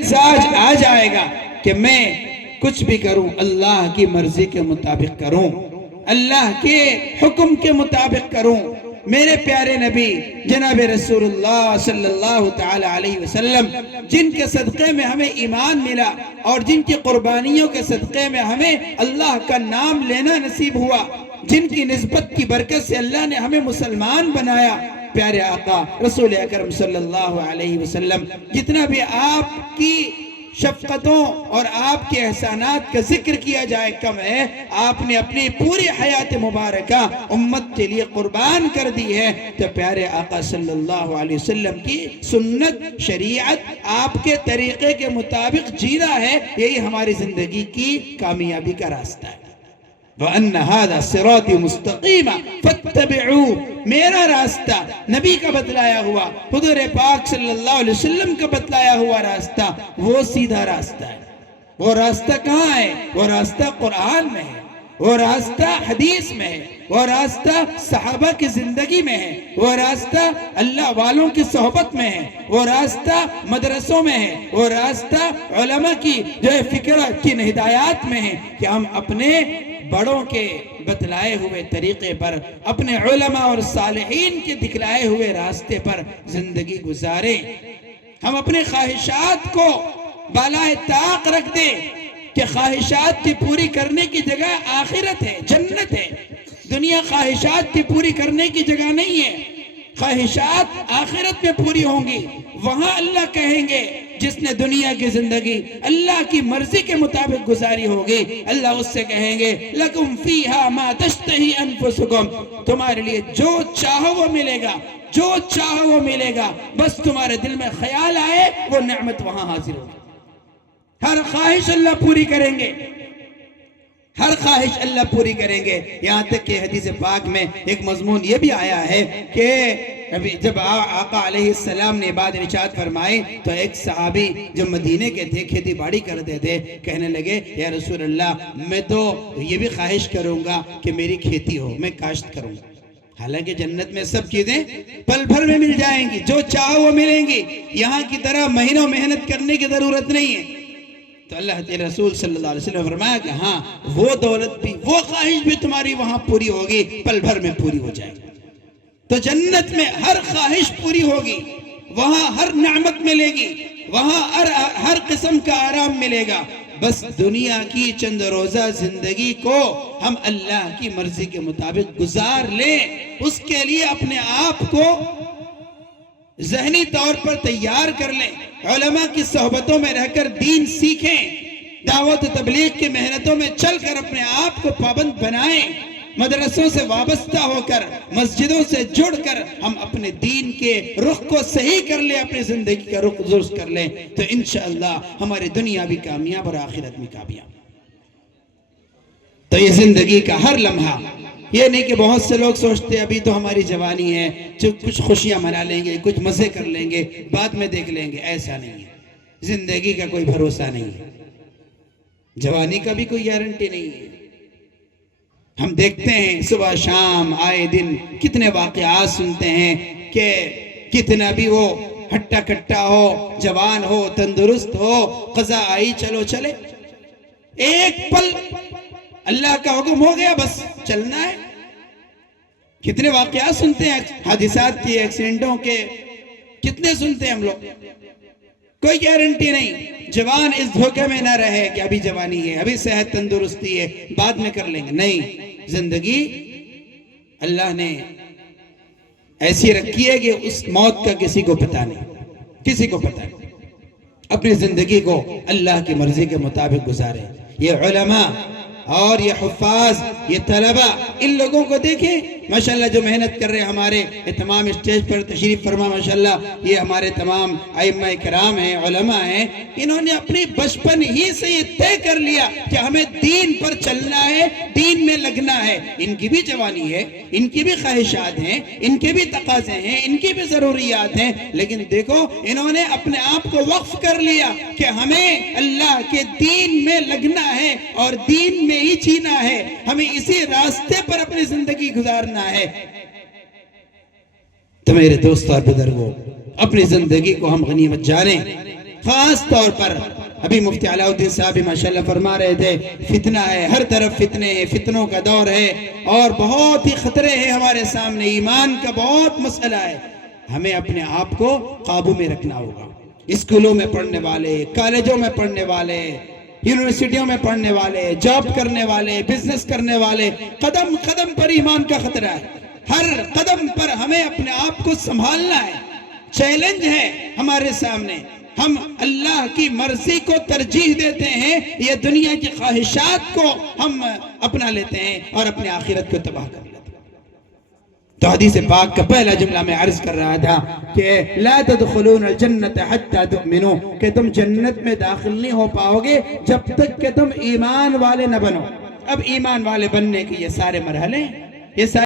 مزاج آ جائے گا کہ میں کچھ بھی کروں اللہ کی مرضی کے مطابق کروں، اللہ کے حکم کے مطابق کروں۔ میرے پیارے نبی جناب رسول اللہ صلی اللہ تعالی علیہ وسلم، جن کے صدقے میں ہمیں ایمان ملا اور جن کی قربانیوں کے صدقے میں ہمیں اللہ کا نام لینا نصیب ہوا، جن کی نسبت کی برکت سے اللہ نے ہمیں مسلمان بنایا، پیارے آقا رسول اکرم صلی اللہ علیہ وسلم، جتنا بھی آپ کی شفقتوں اور آپ کے احسانات کا ذکر کیا جائے کم ہے۔ آپ نے اپنی پوری حیات مبارکہ امت کے لیے قربان کر دی ہے، تو پیارے آقا صلی اللہ علیہ وسلم کی سنت، شریعت، آپ کے طریقے کے مطابق جینا ہے، یہی ہماری زندگی کی کامیابی کا راستہ ہے۔ وَأَنَّ هَذَا صِرَاطِ مُسْتَقِيمًا فَاتَّبِعُوهُ، میرا راستہ، نبی کا بتلایا ہوا، حضور پاک صلی اللہ علیہ وسلم کا بتلایا ہوا راستہ، وہ سیدھا راستہ ہے۔ وہ راستہ کہاں ہے؟ وہ راستہ قرآن میں ہے، وہ راستہ حدیث میں ہے، وہ راستہ صحابہ کی زندگی میں ہے، وہ راستہ اللہ والوں کی صحبت میں ہے، وہ راستہ مدرسوں میں ہے، وہ راستہ علماء کی جو فکر کی ہدایات میں ہے کہ ہم اپنے بڑوں کے بتلائے ہوئے طریقے پر، اپنے علماء اور صالحین کے دکھلائے ہوئے راستے پر زندگی گزاریں۔ ہم اپنے خواہشات کو بالائے طاق رکھ دیں کہ خواہشات کی پوری کرنے کی جگہ آخرت ہے، جنت ہے۔ دنیا خواہشات کی پوری کرنے کی جگہ نہیں ہے، خواہشات آخرت میں پوری ہوں گی۔ وہاں اللہ کہیں گے جس نے دنیا کی زندگی اللہ کی مرضی کے مطابق گزاری ہوگی، اللہ اس سے کہیں گے لَكُمْ فِيهَا مَا تَشْتَهِي أَنفُسُكُمْ، تمہارے لیے جو چاہو وہ ملے گا، جو چاہو وہ ملے گا، بس تمہارے دل میں خیال آئے وہ نعمت وہاں حاضر ہوگی۔ ہر خواہش اللہ پوری کریں گے، ہر خواہش اللہ پوری کریں گے۔ یہاں تک کہ حدیث پاک میں ایک مضمون یہ بھی آیا ہے کہ جب آقا علیہ السلام نے بعد ارشاد فرمائے تو ایک صحابی جو مدینے کے تھے، کھیتی باڑی کرتے تھے، کہنے لگے یا رسول اللہ میں تو یہ بھی خواہش کروں گا کہ میری کھیتی ہو، میں کاشت کروں گا۔ حالانکہ جنت میں سب چیزیں پل بھر میں مل جائیں گی، جو چاہو وہ ملیں گی، یہاں کی طرح مہینوں محنت کرنے کی ضرورت نہیں ہے۔ تو اللہ کے رسول صلی اللہ علیہ وسلم نے فرمایا کہ ہاں وہ دولت بھی، وہ خواہش بھی تمہاری وہاں پوری ہوگی، پل بھر میں پوری ہو جائے گی۔ تو جنت میں ہر خواہش پوری ہوگی، وہاں ہر نعمت ملے گی، وہاں ہر قسم کا آرام ملے گا۔ بس دنیا کی چند روزہ زندگی کو ہم اللہ کی مرضی کے مطابق گزار لیں، اس کے لیے اپنے آپ کو ذہنی طور پر تیار کر لیں، علماء کی صحبتوں میں رہ کر دین سیکھیں، دعوت تبلیغ کی محنتوں میں چل کر اپنے آپ کو پابند بنائیں، مدرسوں سے وابستہ ہو کر، مسجدوں سے جڑ کر ہم اپنے دین کے رخ کو صحیح کر لیں، اپنی زندگی کا رخ درست کر لیں، تو انشاءاللہ ہماری دنیا بھی کامیاب اور آخرت بھی کامیاب۔ تو یہ زندگی کا ہر لمحہ، یہ نہیں کہ بہت سے لوگ سوچتے ابھی تو ہماری جوانی ہے، کچھ خوشیاں منا لیں گے، کچھ مزے کر لیں گے، بعد میں دیکھ لیں گے، ایسا نہیں ہے۔ زندگی کا کوئی بھروسہ نہیں ہے، جوانی کا بھی کوئی گارنٹی نہیں ہے۔ ہم دیکھتے ہیں صبح شام آئے دن کتنے واقعات سنتے ہیں کہ کتنا بھی وہ ہٹا کٹا ہو، جوان ہو، تندرست ہو، قضا آئی چلو چلے، ایک پل اللہ کا حکم ہو گیا بس چلنا ہے۔ کتنے واقعات سنتے ہیں، حادثات کی، ایکسیڈنٹوں کے کتنے سنتے ہیں ہم لوگ۔ کوئی گارنٹی نہیں، جوان اس دھوکے میں نہ رہے کہ ابھی جوانی ہے، ابھی صحت تندرستی ہے، بعد میں کر لیں گے، نہیں۔ زندگی اللہ نے ایسی رکھی ہے کہ اس موت کا کسی کو پتہ نہیں، کسی کو پتہ نہیں۔ اپنی زندگی کو اللہ کی مرضی کے مطابق گزارے۔ یہ علماء اور یہ حفاظ، یہ طلبہ، ان لوگوں کو دیکھیں ماشاءاللہ جو محنت کر رہے ہیں، ہمارے تمام اسٹیج پر تشریف فرما ماشاءاللہ یہ ہمارے تمام ائمہ کرام ہیں، علماء ہیں، انہوں نے اپنی بچپن ہی سے یہ طے کر لیا کہ ہمیں دین پر چلنا ہے، دین میں لگنا ہے۔ ان کی بھی جوانی ہے، ان کی بھی خواہشات ہیں، ان کے بھی تقاضے ہیں، ان کی بھی ضروریات ہیں، لیکن دیکھو انہوں نے اپنے آپ کو وقف کر لیا کہ ہمیں اللہ کے دین میں لگنا ہے اور دین میں ہی جینا ہے، ہمیں اسی راستے پر اپنی زندگی گزارنا ہے۔ تو میرے دوستو اور بزرگوں، اپنی زندگی کو ہم غنیمت جانیں، خاص طور پر ابھی مفتی علاء الدین صاحب ماشاءاللہ فرما رہے تھے، فتنہ ہے، ہر طرف فتنے ہیں، فتنوں کا دور ہے اور بہت ہی خطرے ہیں ہمارے سامنے، ایمان کا بہت مسئلہ ہے۔ ہمیں اپنے آپ کو قابو میں رکھنا ہوگا۔ اسکولوں میں پڑھنے والے، کالجوں میں پڑھنے والے، یونیورسٹیوں میں پڑھنے والے، جاب کرنے والے، بزنس کرنے والے، قدم قدم پر ایمان کا خطرہ ہے۔ ہر قدم پر ہمیں اپنے آپ کو سنبھالنا ہے۔ چیلنج ہے ہمارے سامنے، ہم اللہ کی مرضی کو ترجیح دیتے ہیں یا دنیا کی خواہشات کو ہم اپنا لیتے ہیں اور اپنے آخرت کو تباہ کر لیتے ہیں۔ تو حدیث پاک کا پہلا جملہ میں عرض کر رہا تھا کہ لا تدخلون الجنت حتی تؤمنو، کہ تم جنت میں داخل نہیں ہو پاؤ گے جب تک کہ تم ایمان والے نہ بنو۔ اب ایمان والے بننے کے یہ سارے مرحلے، یہ سارے